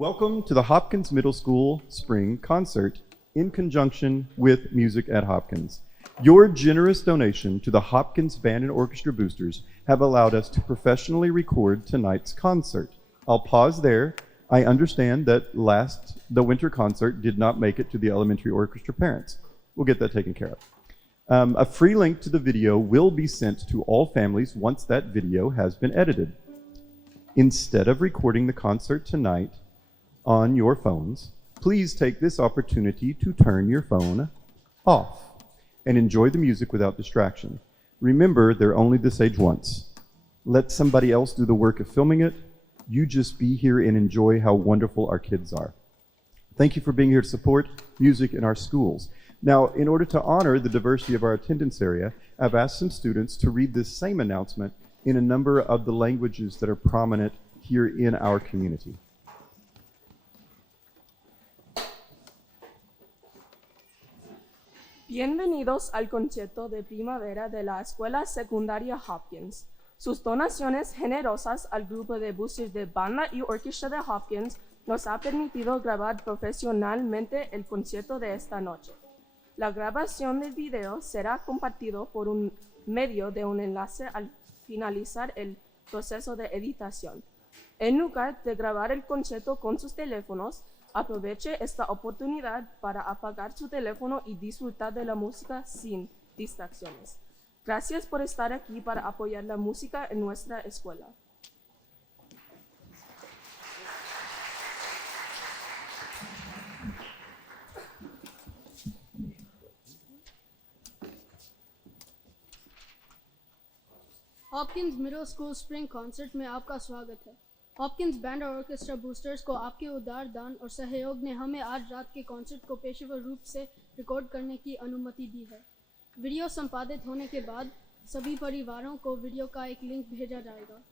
Welcome to the Hopkins Middle School Spring Concert in conjunction with Music at Hopkins. Your generous donation to the Hopkins Band and Orchestra Boosters have allowed us to professionally record tonight's concert. I'll pause there. I understand that the winter concert did not make it to the elementary orchestra parents. We'll get that taken care of. A free link to the video will be sent to all families once that video has been edited. Instead of recording the concert tonight on your phones, please take this opportunity to turn your phone off and enjoy the music without distraction. Remember, they're only this age once. Let somebody else do the work of filming it. You just be here and enjoy how wonderful our kids are. Thank you for being here to support music in our schools. Now, in order to honor the diversity of our attendance area, I've asked some students to read this same announcement in a number of the languages that are prominent here in our community. Bienvenidos al concierto de primavera de la Escuela Secundaria Hopkins. Sus donaciones generosas al grupo de boosters de banda y orquesta de Hopkins nos ha permitido grabar profesionalmente el concierto de esta noche. La grabación del video será compartido por un medio de un enlace al finalizar el proceso de editación. En lugar de grabar el concierto con sus teléfonos, aproveche esta oportunidad para apagar su teléfono y disfrutar de la música sin distracciones. Gracias por estar aquí para apoyar la música en nuestra escuela. Hopkins middle school spring concert में आपका स्वागत है। Hopkins band और orchestra boosters को आपके उदार दान और सहयोग ने हमें आज रात के कॉन्सर्ट को पेशेवर रूप से रिकॉर्ड करने की अनुमति दी है। वीडियो संपादित होने के बाद सभी परिवारों को वीडियो का एक लिंक भेजा जाएगा।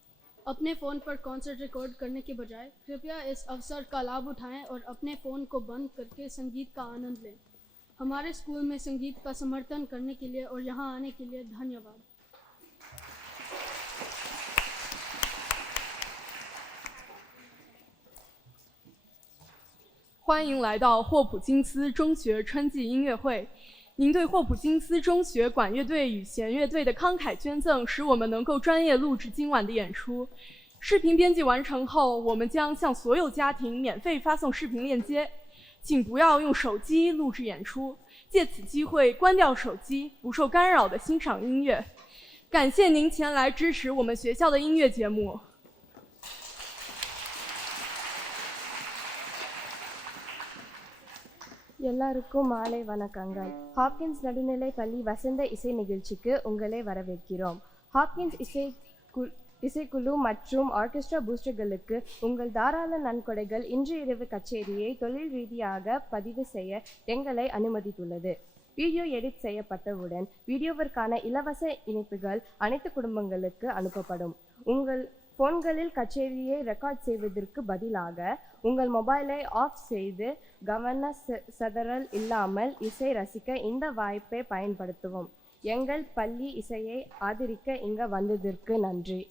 अपने फ़ोन पर कॉन्सर्ट रिकॉर्ड करने के बजाय कृपया इस अवसर का लाभ उठाएं और अपने फ़ोन को बंद करके संगीत का आनंद लें। हमारे स्कूल में संगीत का समर्थन करने के लिए और यहाँ आने के लिए धन्यवाद। 欢迎来到霍普金斯中学春季音乐会。您对霍普金斯中学管乐队与弦乐队的慷慨捐赠，使我们能够专业录制今晚的演出。视频编辑完成后，我们将向所有家庭免费发送视频链接。请不要用手机录制演出，借此机会关掉手机，不受干扰地欣赏音乐。感谢您前来支持我们学校的音乐节目。 எல்லாருக்கும் மாலை வணக்கங்கள். ஹாப்கின்ஸ் நடுநிலை பள்ளி வசந்த இசை நிகழ்ச்சிக்கு உங்களை வரவேற்கிறோம். ஹாப்கின்ஸ் இசைக்குழு மற்றும் ஆர்கெஸ்ட்ரா பூஸ்டர்களுக்கு உங்கள் தாராள நன்கொடைகள் இன்று இரவு கச்சேரியை தொழில் ரீதியாக பதிவு செய்ய எங்களை அனுமதித்துள்ளது. வீடியோ எடிட் செய்யப்பட்டவுடன் வீடியோவிற்கான இலவச இணைப்புகள் அனைத்து குடும்பங்களுக்கு அனுப்பப்படும். உங்கள் போன்களில் கச்சேரியை ரெக்கார்ட் செய்வதற்கு பதிலாக உங்கள் மொபைலை ஆஃப் செய்து கவன சிதறல் இல்லாமல் இசை ரசிக்க இந்த வாய்ப்பை பயன்படுத்துவோம். எங்கள் பள்ளி இசையை ஆதரிக்க இங்கு வந்ததற்கு நன்றி.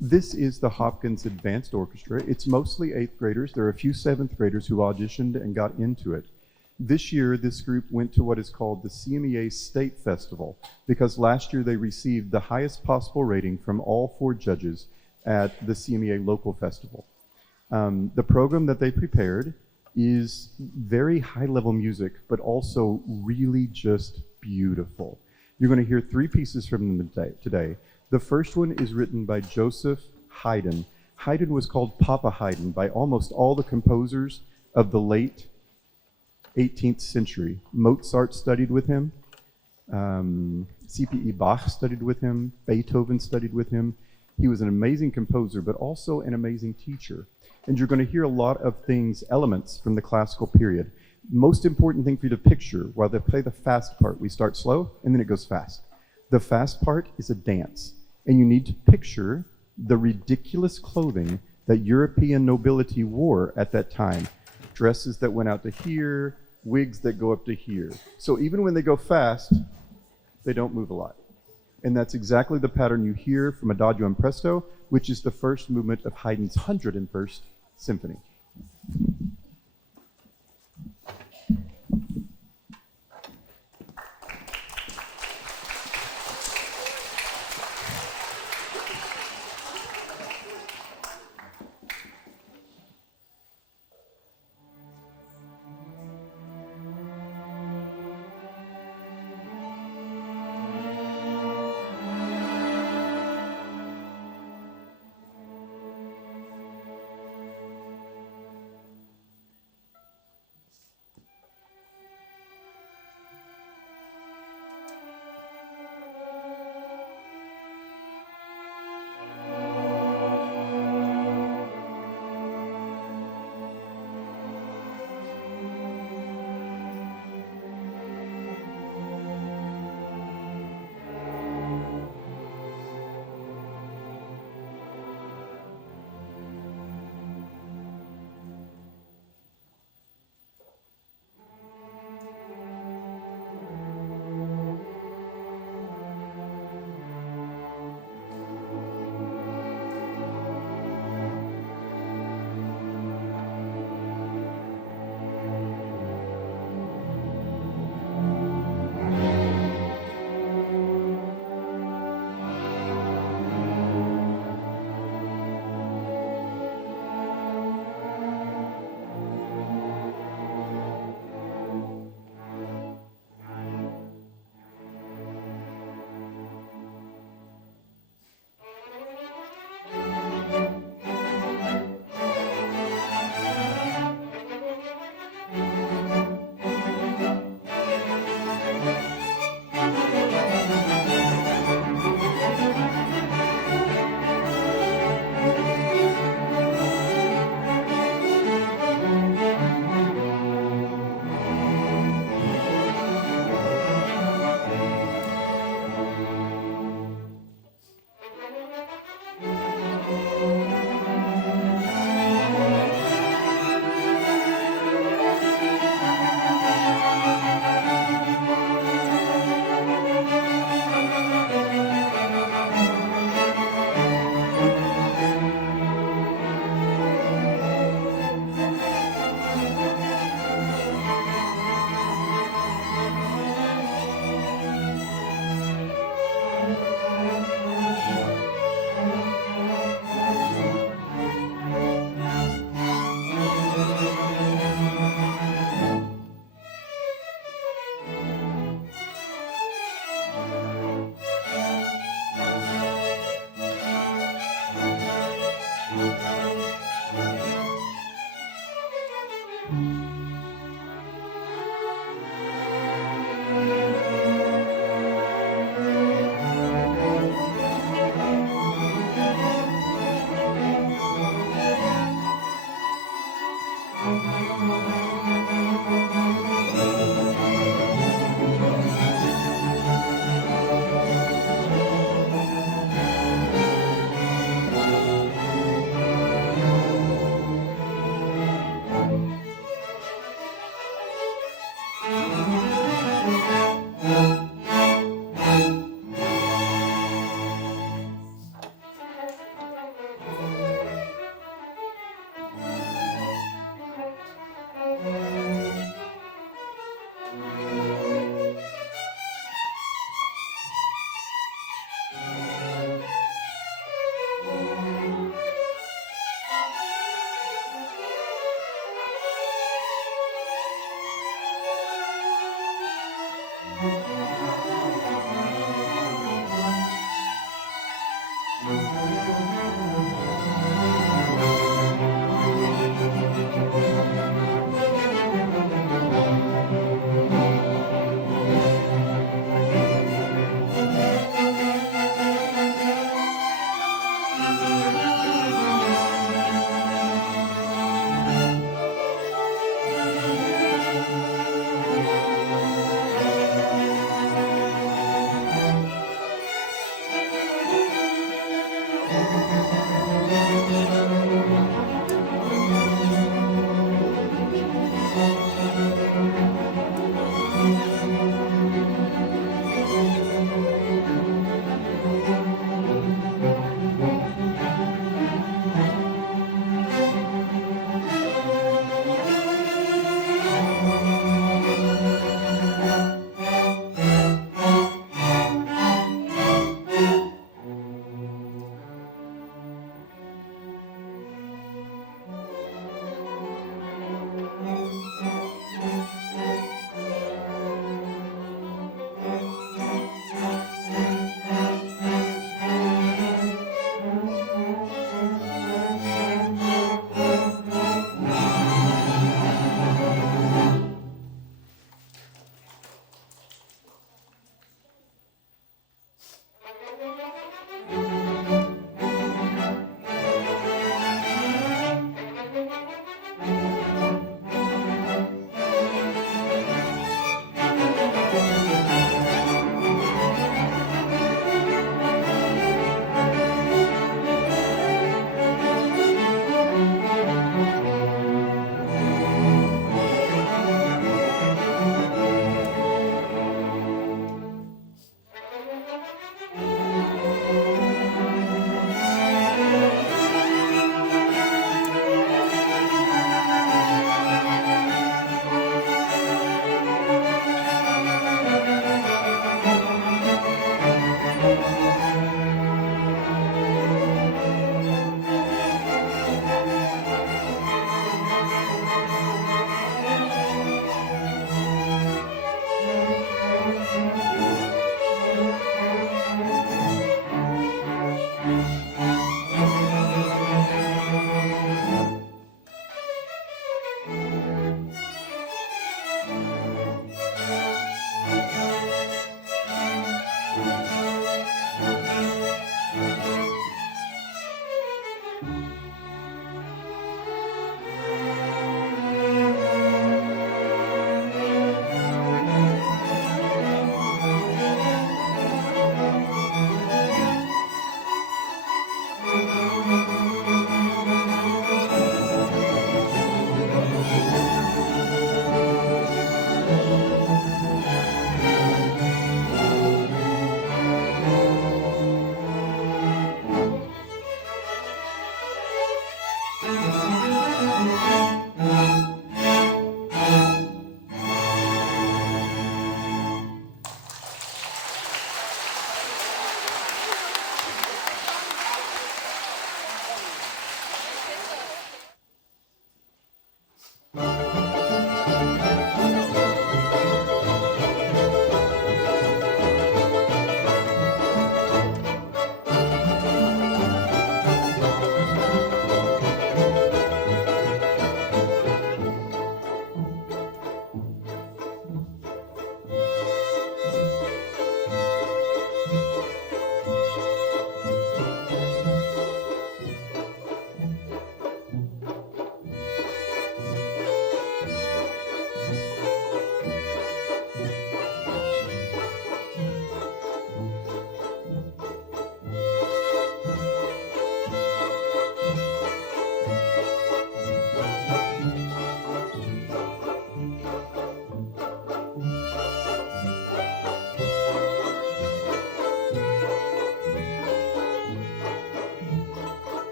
This is the Hopkins Advanced Orchestra. It's mostly 8th graders. There are a few 7th graders who auditioned and got into it. This year, this group went to what is called the CMEA State Festival because last year they received the highest possible rating from all 4 judges at the CMEA local festival. The program that they prepared is very high-level music, but also really just beautiful. You're going to hear 3 pieces from them today. The first one is written by Joseph Haydn. Haydn was called Papa Haydn by almost all the composers of the late 18th century. Mozart studied with him. C.P.E. Bach studied with him. Beethoven studied with him. He was an amazing composer, but also an amazing teacher. And you're going to hear a lot of things, elements from the classical period. Most important thing for you to picture, while they play the fast part, we start slow and then it goes fast. The fast part is a dance. And you need to picture the ridiculous clothing that European nobility wore at that time. Dresses that went out to here, wigs that go up to here. So even when they go fast, they don't move a lot. And that's exactly the pattern you hear from Adagio and Presto, which is the first movement of Haydn's 101st Symphony.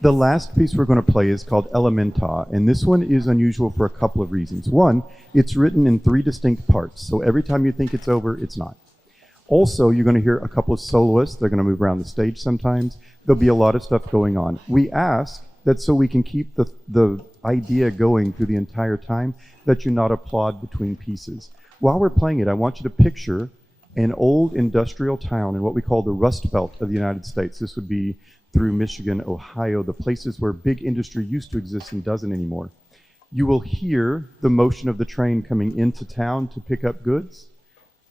The last piece we're going to play is called Elementa, and this one is unusual for a couple of reasons. One, it's written in 3 distinct parts, so every time you think it's over, it's not. Also, you're going to hear a couple of soloists. They're going to move around the stage sometimes. There'll be a lot of stuff going on. We ask that so we can keep the idea going through the entire time, that you not applaud between pieces. While we're playing it, I want you to picture an old industrial town in what we call the Rust Belt of the United States. This would be through Michigan, Ohio, the places where big industry used to exist and doesn't anymore. You will hear the motion of the train coming into town to pick up goods,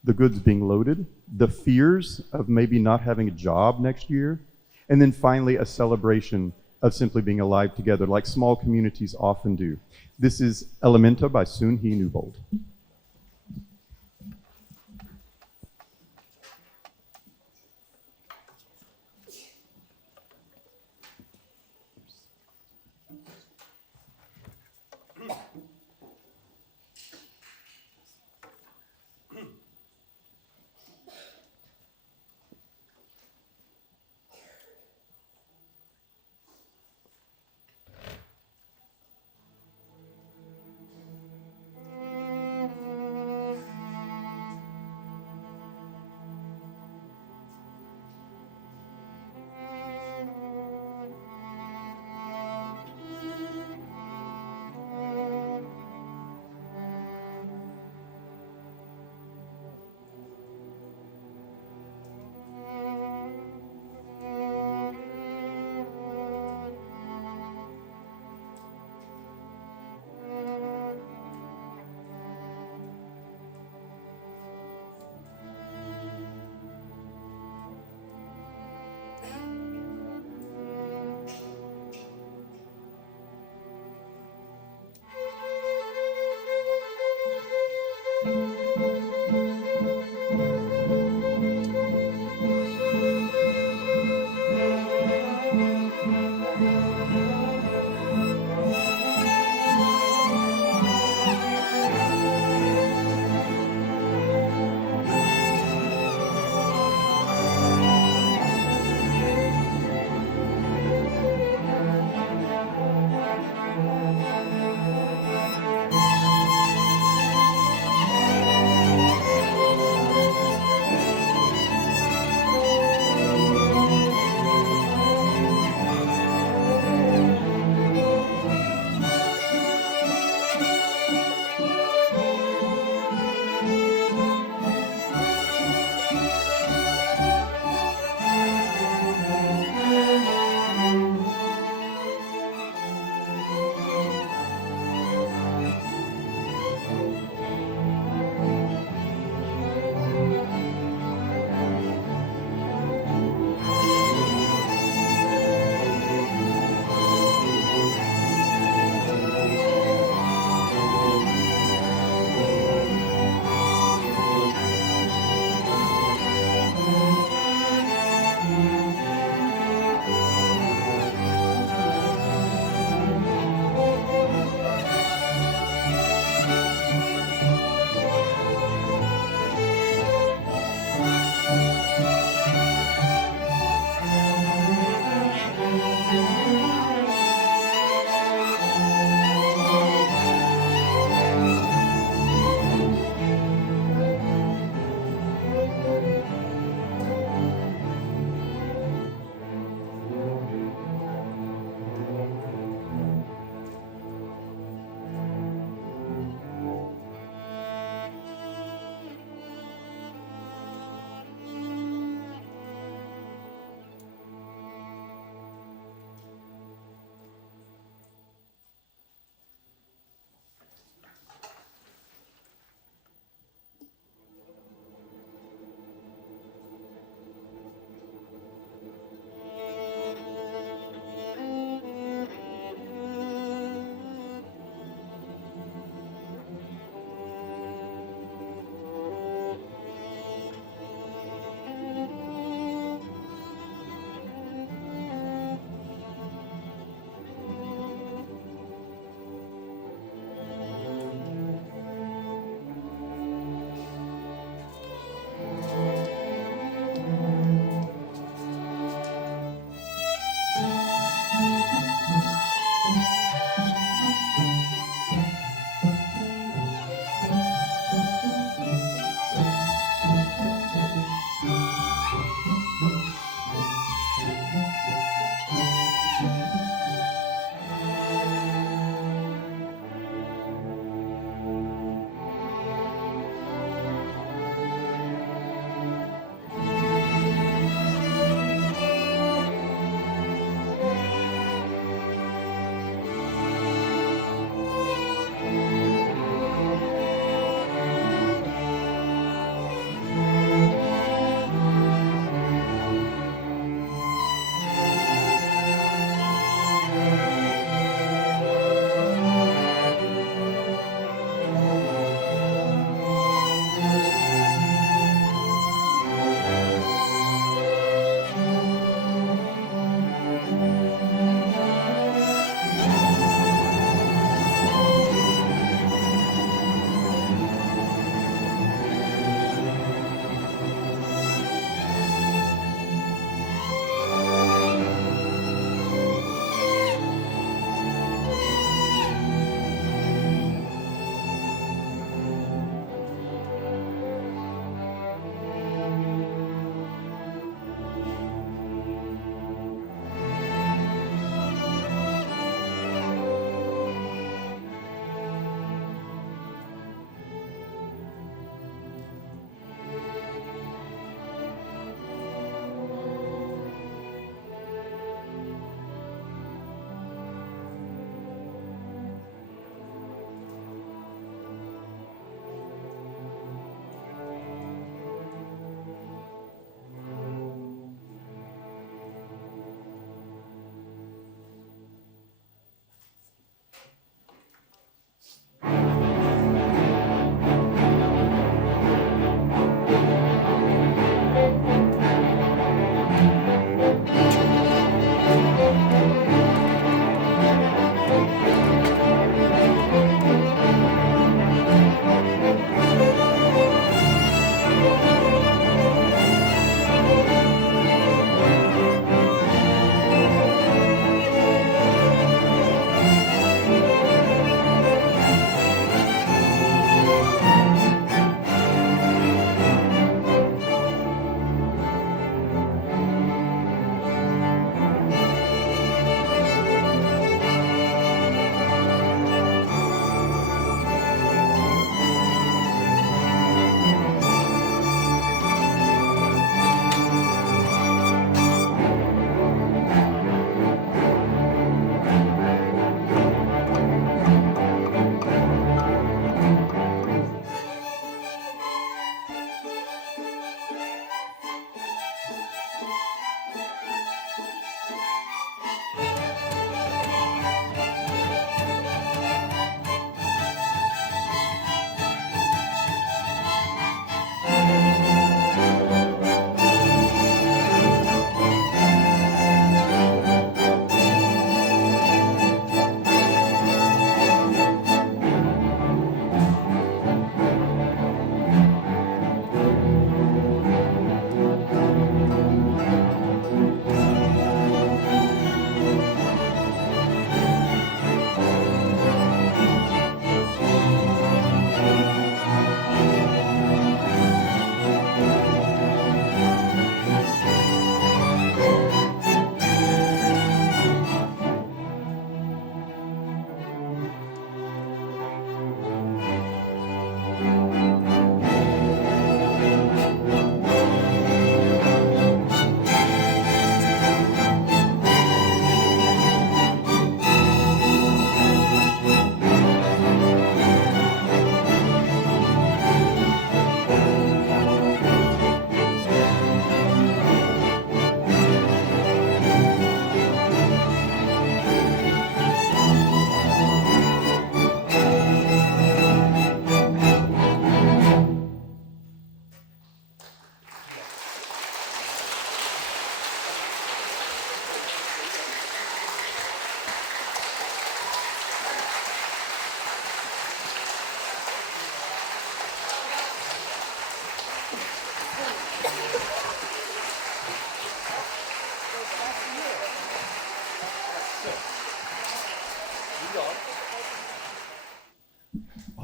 the goods being loaded, the fears of maybe not having a job next year, and then finally a celebration of simply being alive together, like small communities often do. This is Elementa by Sun-Hee Newbold.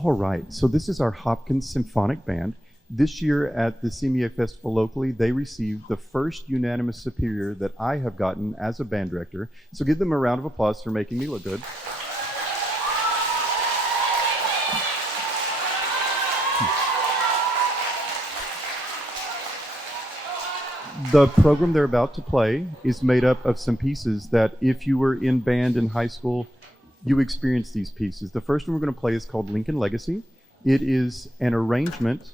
All right, so this is our Hopkins Symphonic Band. This year at the CMEA Festival locally, they received the first unanimous superior that I have gotten as a band director. So give them a round of applause for making me look good. The program they're about to play is made up of some pieces that if you were in band in high school, you experienced these pieces. The first one we're going to play is called Lincoln Legacy. It is an arrangement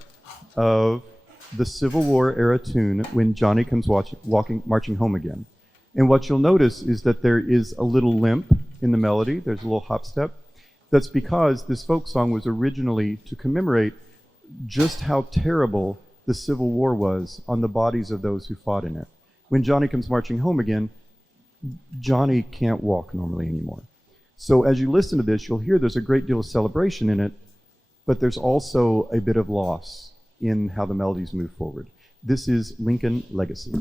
of the Civil War era tune When Johnny Comes Marching Home Again. And what you'll notice is that there is a little limp in the melody. There's a little hop step. That's because this folk song was originally to commemorate just how terrible the Civil War was on the bodies of those who fought in it. When Johnny Comes Marching Home Again, Johnny can't walk normally anymore. So as you listen to this, you'll hear there's a great deal of celebration in it, but there's also a bit of loss in how the melodies move forward. This is Lincoln Legacy.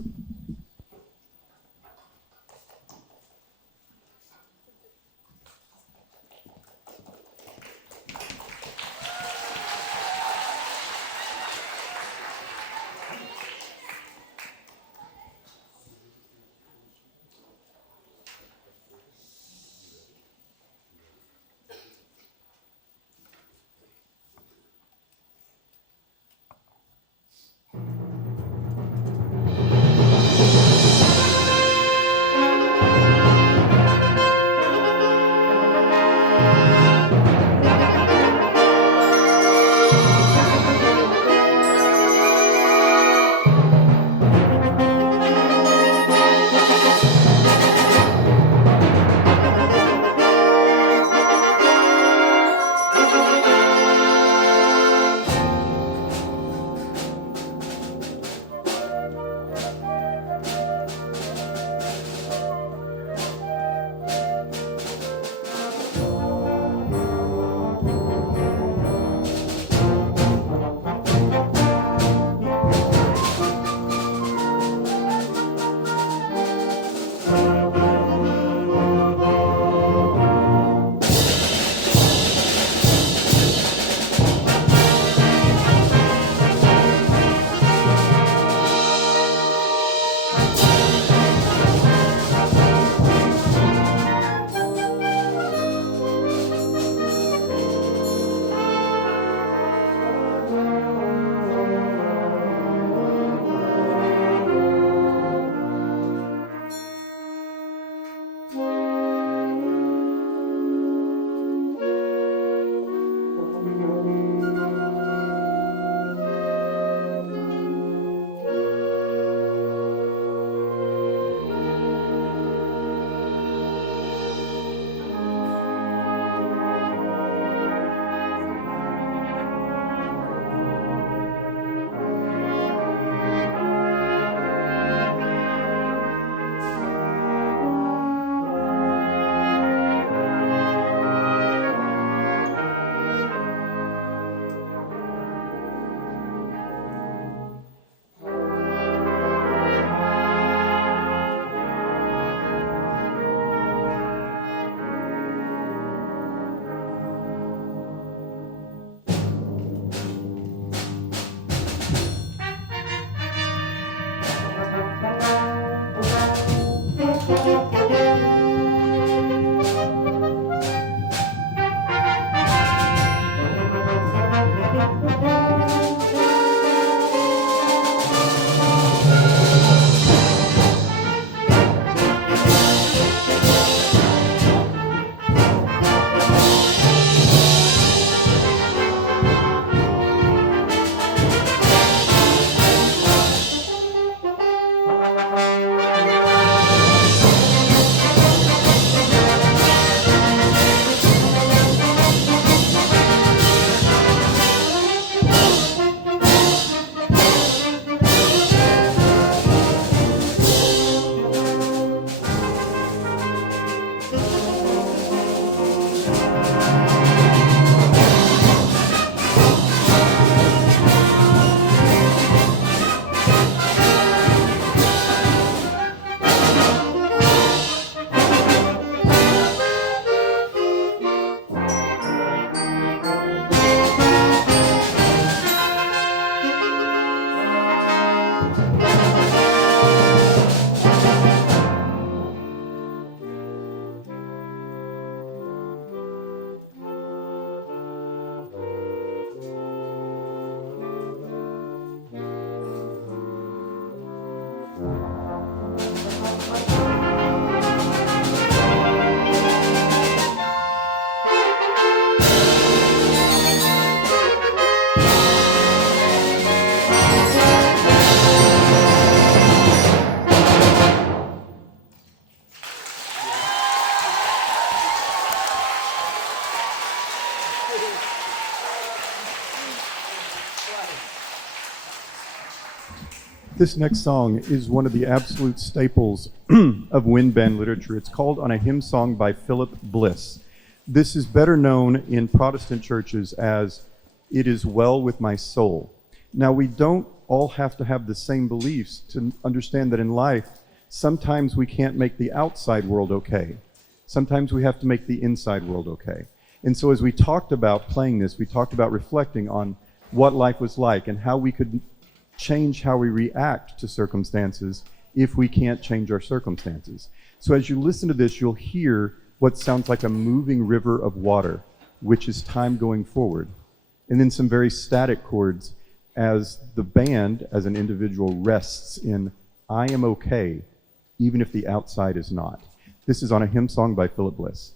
This next song is one of the absolute staples of wind band literature. It's called On a Hymn Song by Philip Bliss. This is better known in Protestant churches as It Is Well With My Soul. Now, we don't all have to have the same beliefs to understand that in life, sometimes we can't make the outside world okay. Sometimes we have to make the inside world okay. And so as we talked about playing this, we talked about reflecting on what life was like and how we could change how we react to circumstances if we can't change our circumstances. So as you listen to this, you'll hear what sounds like a moving river of water, which is time going forward. And then some very static chords as the band, as an individual, rests in I am okay, even if the outside is not. This is On a Hymn Song by Philip Bliss.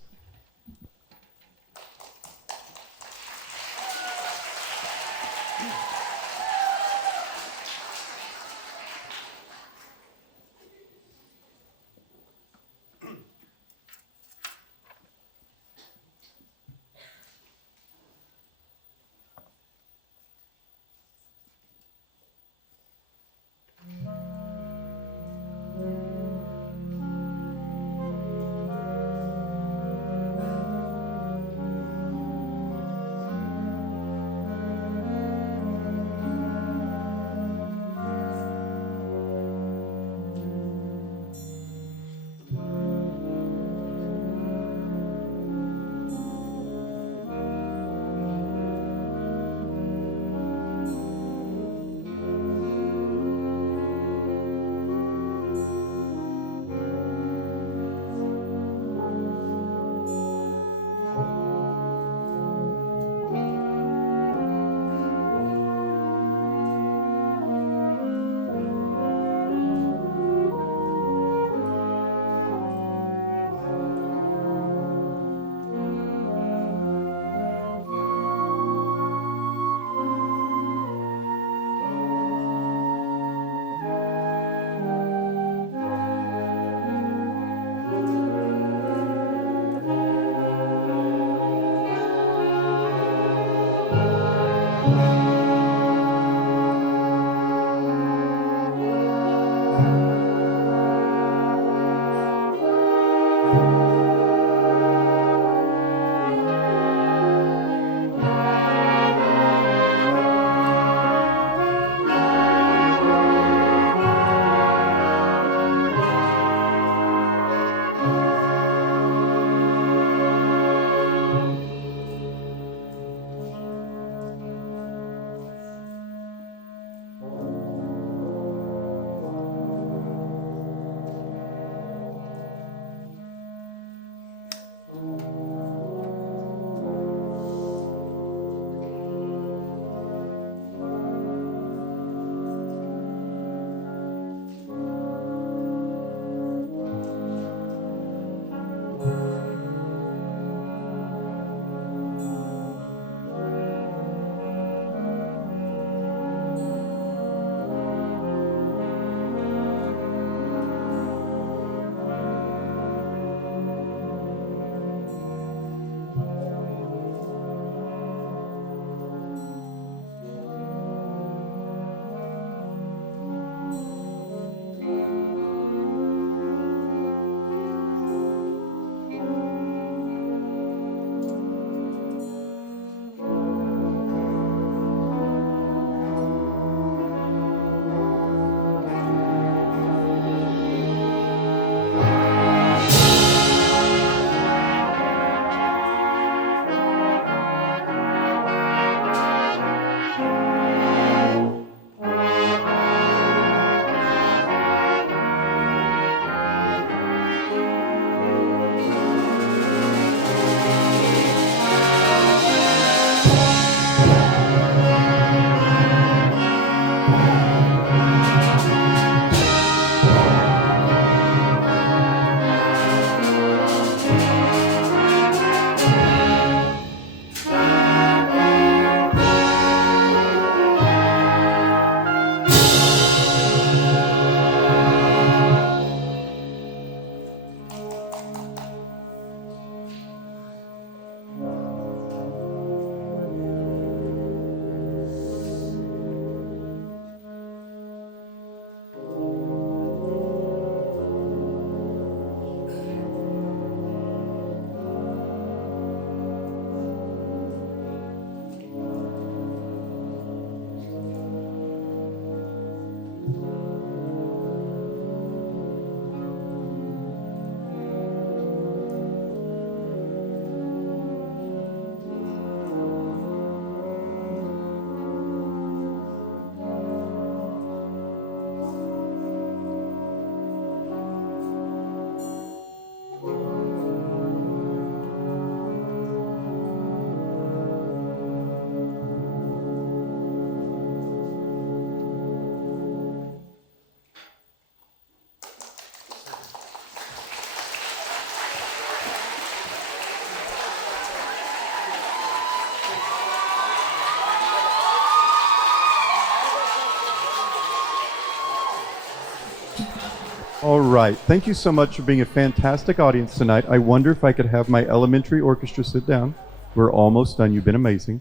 All right. Thank you so much for being a fantastic audience tonight. I wonder if I could have my elementary orchestra sit down. We're almost done. You've been amazing.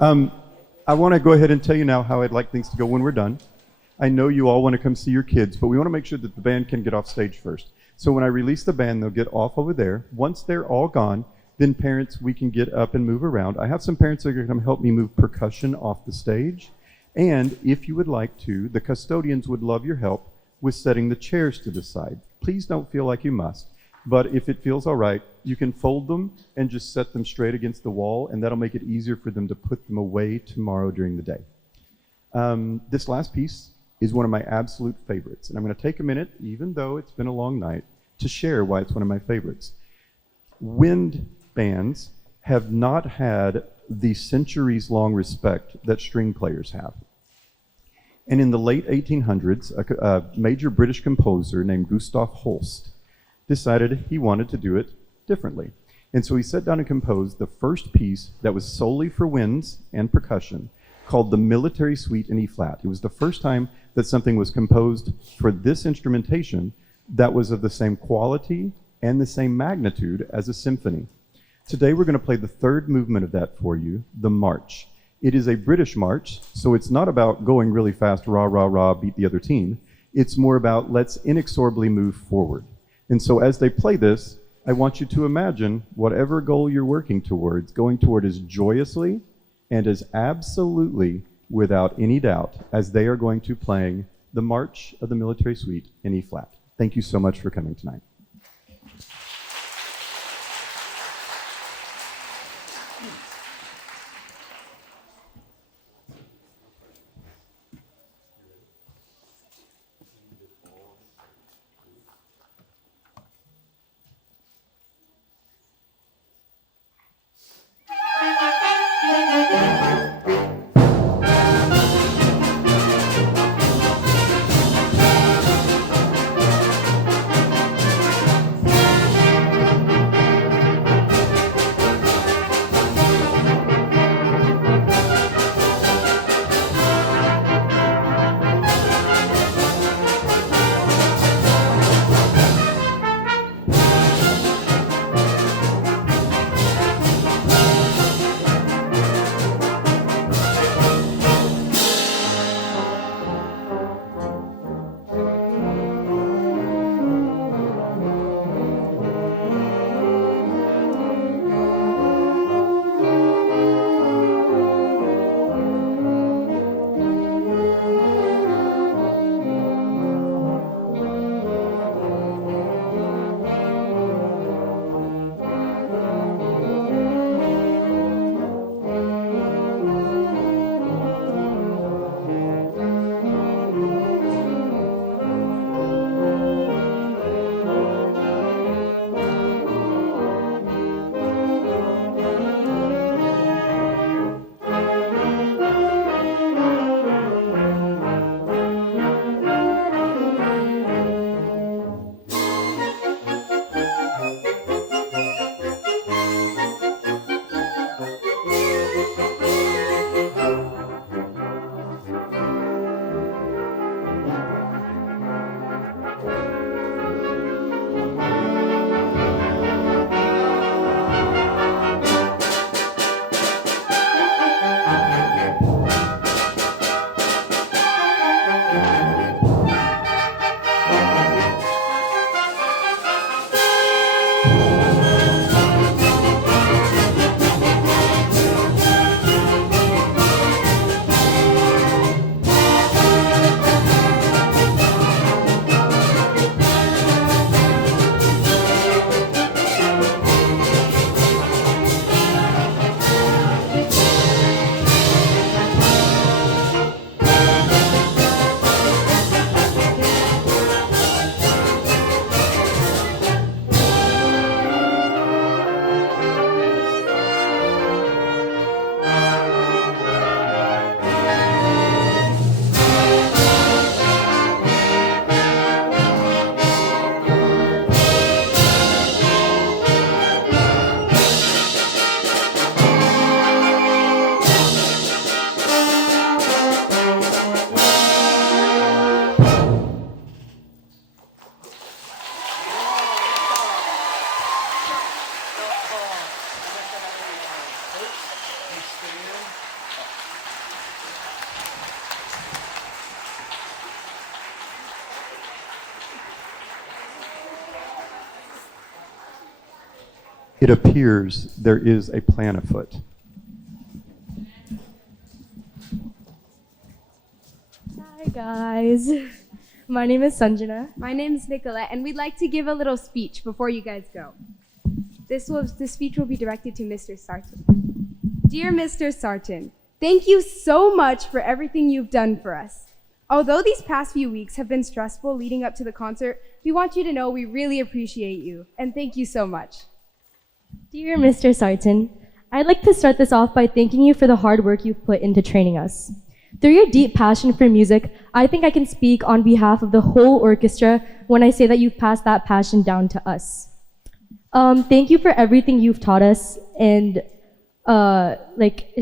I want to go ahead and tell you now how I'd like things to go when we're done. I know you all want to come see your kids, but we want to make sure that the band can get off stage first. So when I release the band, they'll get off over there. Once they're all gone, then parents, we can get up and move around. I have some parents that are going to come help me move percussion off the stage. And if you would like to, the custodians would love your help with setting the chairs to the side. Please don't feel like you must, but if it feels all right, you can fold them and just set them straight against the wall, and that'll make it easier for them to put them away tomorrow during the day. This last piece is one of my absolute favorites, and I'm going to take a minute, even though it's been a long night, to share why it's one of my favorites. Wind bands have not had the centuries-long respect that string players have. And in the late 1800s, a major British composer named Gustav Holst decided he wanted to do it differently. And so he sat down and composed the first piece that was solely for winds and percussion, called the Military Suite in E-flat. It was the first time that something was composed for this instrumentation that was of the same quality and the same magnitude as a symphony. Today we're going to play the third movement of that for you, the March. It is a British march, so it's not about going really fast, rah, rah, rah, beat the other team. It's more about let's inexorably move forward. And so as they play this, I want you to imagine whatever goal you're working towards, going toward as joyously and as absolutely without any doubt as they are going to playing the March of the Military Suite in E-flat. Thank you so much for coming tonight. it appears there is a plan afoot. Hi guys, my name is Sanjana. My name is Nikalet, and we'd like to give a little speech before you guys go. This speech will be directed to Mr. Sarton. Dear Mr. Sarton, thank you so much for everything you've done for us. Although these past few weeks have been stressful leading up to the concert, we want you to know we really appreciate you, and thank you so much. Dear Mr. Sarton, I'd like to start this off by thanking you for the hard work you've put into training us. Through your deep passion for music, I think I can speak on behalf of the whole orchestra when I say that you've passed that passion down to us. Thank you for everything you've taught us and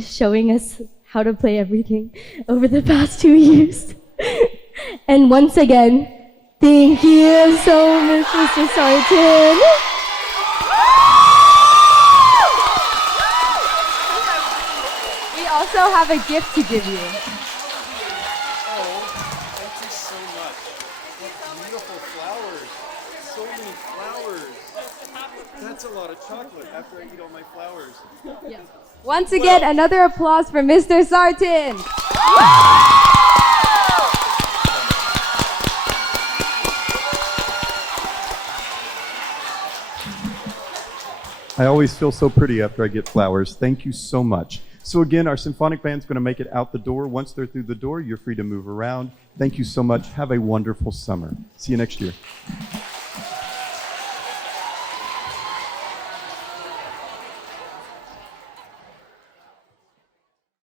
showing us how to play everything over the past 2 years. And once again, thank you so much, Mr. Sarton. We also have a gift to give you. Thank you so much. What beautiful flowers. So many flowers. That's a lot of chocolate after I eat all my flowers. Once again, another applause for Mr. Sarton. I always feel so pretty after I get flowers. Thank you so much. So again, our symphonic band's going to make it out the door. Once they're through the door, you're free to move around. Thank you so much. Have a wonderful summer. See you next year.